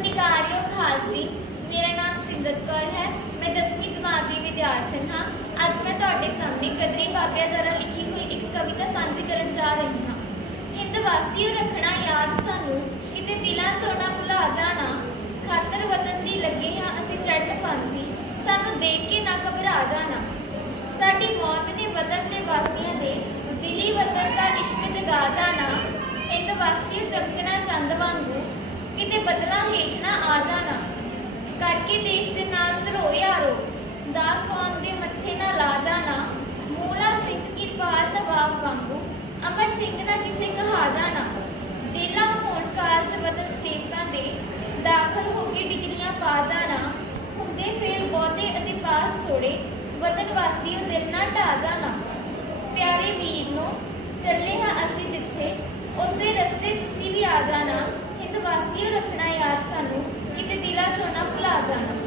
सत्कारयोग हाजरी, मेरा नाम सिमरत कौर है। मैं 10वीं जमात की विद्यार्थी हाँ। अज मैं तुहाडे सामने कदरी बाबिया द्वारा लिखी हुई एक कविता साझी करन जा रही हाँ। हिंद वासियों रखना याद सानू, किते दिलां चों ना भुला जाना। खातर वतन दी लगे हाँ असीं चढ़न फांसी, सानू देख के ना घबरा जाना। साडी मौत ने वतन दे वासियां दे दिली वतन दा इश्क जगा जाना। हिंद वासियों चमकना चंद वांगू, किते बदलां हेठ ना आ जाना। करके देश दे नाल धरो यारो, दाग कौम दे मत्थे ना ला जाना। मूला सिंह किरपाल नवाब वांगू, अमर सिंह ना किसे कहा जाना। जेला होण कालज वतन सेवकां दे, दाखल होके डिग्रियां पा जाना। हुंदे फेल बहुते अते पास थोड़े, वतन वासियों दिल ना ढा जाना। प्यारे वीर नो चले हाँ असीं जिथे, उसे रस्ते तुसीं भी आ जाना। हिंद वासियों रखना याद सानू, किते दिलां चों ना भुला जाना।